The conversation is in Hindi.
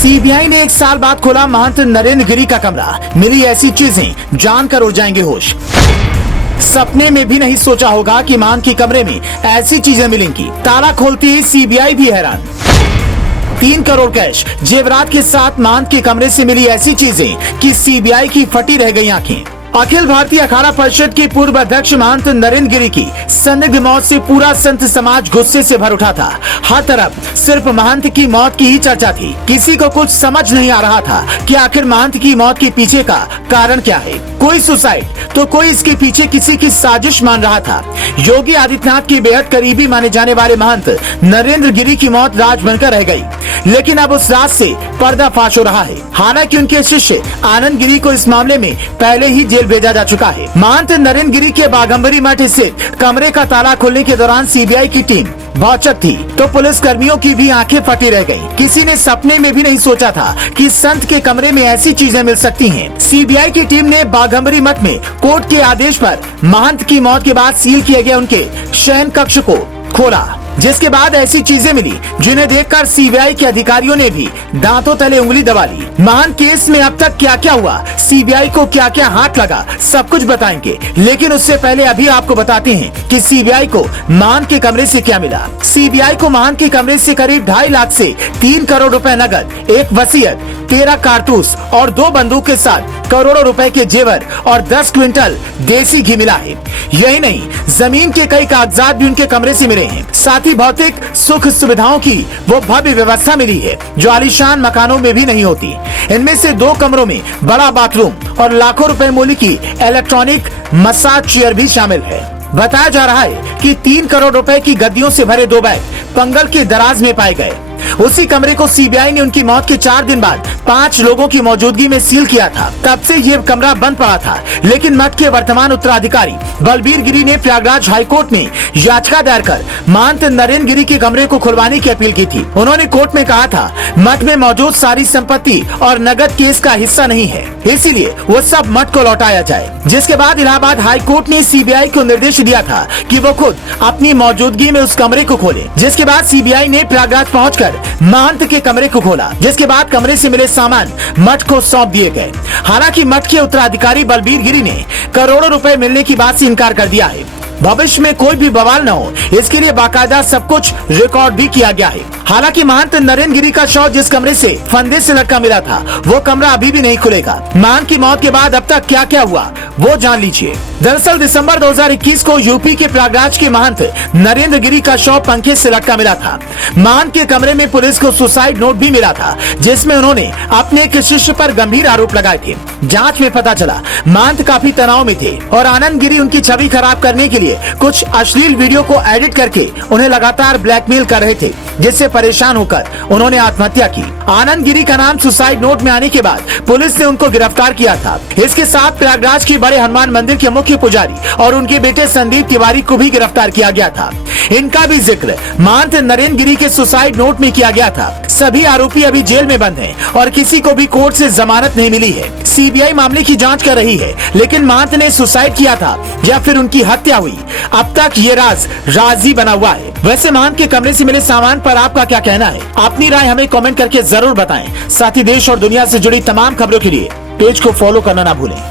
सीबीआई ने 1 साल बाद खोला महंत नरेंद्र गिरी का कमरा। मिली ऐसी चीजें जानकर उड़ जाएंगे होश। सपने में भी नहीं सोचा होगा कि महंत के कमरे में ऐसी चीजें मिलेंगी। ताला खोलती ही सीबीआई भी हैरान। 3 करोड़ कैश जेवरात के साथ महंत के कमरे से मिली ऐसी चीजें कि सीबीआई की फटी रह गई आंखें। अखिल भारतीय अखाड़ा परिषद के पूर्व अध्यक्ष महंत नरेंद्र गिरी की संदिग्ध मौत से पूरा संत समाज गुस्से से भर उठा था। हर तरफ सिर्फ महंत की मौत की ही चर्चा थी। किसी को कुछ समझ नहीं आ रहा था कि आखिर महंत की मौत के पीछे का कारण क्या है। कोई सुसाइड तो कोई इसके पीछे किसी की साजिश मान रहा था। योगी आदित्यनाथ के बेहद करीबी माने जाने वाले महंत नरेंद्र गिरी की मौत राज बनकर रह गई, लेकिन अब उस राज से पर्दाफाश हो रहा है। हालांकि उनके शिष्य आनंद गिरी को इस मामले में पहले ही जेल भेजा जा चुका है। महंत नरेंद्र गिरी के बाघंबरी मठ स्थित कमरे का ताला खोलने के दौरान सीबीआई की टीम भौचक थी तो पुलिस कर्मियों की भी आंखें फटी रह गईं। किसी ने सपने में भी नहीं सोचा था कि संत के कमरे में ऐसी चीजें मिल सकती हैं। सीबीआई की टीम ने बाघंबरी मठ में कोर्ट के आदेश पर महंत की मौत के बाद सील किए गए उनके शयन कक्ष को खोला, जिसके बाद ऐसी चीजें मिली जिन्हें देखकर सीबीआई के अधिकारियों ने भी दांतों तले उंगली दबा ली। महंत केस में अब तक क्या क्या हुआ, सीबीआई को क्या क्या हाथ लगा, सब कुछ बताएंगे। लेकिन उससे पहले अभी आपको बताते हैं कि सीबीआई को महंत के कमरे से क्या मिला। सीबीआई को महंत के कमरे से करीब 2.5 लाख से 3 करोड़ रुपए नकद, एक वसीयत, 13 कारतूस और 2 बंदूक के साथ करोड़ों रुपए के जेवर और 10 क्विंटल देसी घी मिला है। यही नहीं, जमीन के कई कागजात भी उनके कमरे से मिले हैं। साथ ही भौतिक सुख सुविधाओं की वो भव्य व्यवस्था मिली है जो आलीशान मकानों में भी नहीं होती। इनमें से 2 कमरों में बड़ा बाथरूम और लाखों रुपए मूल्य की इलेक्ट्रॉनिक मसाज चेयर भी शामिल है। बताया जा रहा है कि 3 करोड़ रुपए की गद्दियों से भरे 2 बैग पंगल के दराज में पाए गए। उसी कमरे को सीबीआई ने उनकी मौत के 4 दिन बाद 5 लोगों की मौजूदगी में सील किया था। तब से ये कमरा बंद पड़ा था, लेकिन मठ के वर्तमान उत्तराधिकारी बलबीर गिरी ने प्रयागराज हाईकोर्ट में याचिका दायर कर महंत नरेंद्र गिरी के कमरे को खुलवाने की अपील की थी। उन्होंने कोर्ट में कहा था मठ में मौजूद सारी संपत्ति और नगद केस का हिस्सा नहीं है, इसीलिए वो सब मठ को लौटाया जाए। जिसके बाद इलाहाबाद हाईकोर्ट ने सीबीआई को निर्देश दिया था कि वो खुद अपनी मौजूदगी में उस कमरे को खोले। जिसके बाद सीबीआई ने प्रयागराज पहुंचकर महंत के कमरे को खोला, जिसके बाद कमरे से मिले सामान मठ को सौंप दिए गए। हालांकि मठ के उत्तराधिकारी बलबीर गिरी ने करोड़ों रुपए मिलने की बात से इनकार कर दिया है। भविष्य में कोई भी बवाल न हो, इसके लिए बाकायदा सब कुछ रिकॉर्ड भी किया गया है। हालांकि महंत नरेंद्र गिरी का शव जिस कमरे से फंदे से लटका मिला था, वो कमरा अभी भी नहीं खुलेगा। महंत की मौत के बाद अब तक क्या क्या हुआ वो जान लीजिए। दरअसल दिसंबर 2021 को यूपी के प्रयागराज के महंत नरेंद्र गिरी का शव पंखे से लटका मिला था। महंत के कमरे में पुलिस को सुसाइड नोट भी मिला था, जिसमें उन्होंने अपने एक शिष्य पर गंभीर आरोप लगाए थे। जांच में पता चला महंत काफी तनाव में थे और आनंद गिरी उनकी छवि खराब करने के लिए कुछ अश्लील वीडियो को एडिट करके उन्हें लगातार ब्लैकमेल कर रहे थे, जिससे परेशान होकर उन्होंने आत्महत्या की। आनंद गिरी का नाम सुसाइड नोट में आने के बाद पुलिस ने उनको गिरफ्तार किया था। इसके साथ प्रयागराज के बड़े हनुमान मंदिर के मुख्य पुजारी और उनके बेटे संदीप तिवारी को भी गिरफ्तार किया गया था। इनका भी जिक्र महंत नरेंद्र गिरी के सुसाइड नोट में किया गया था। सभी आरोपी अभी जेल में बंद हैं और किसी को भी कोर्ट से जमानत नहीं मिली है। सीबीआई मामले की जांच कर रही है, लेकिन महंत ने सुसाइड किया था या फिर उनकी हत्या हुई, अब तक ये राज ही बना हुआ है। वैसे महंत के कमरे से मिले सामान पर आपका क्या कहना है? अपनी राय हमें कमेंट करके जरूर बताएं। साथ ही देश और दुनिया से जुड़ी तमाम खबरों के लिए पेज को फॉलो करना ना भूलें।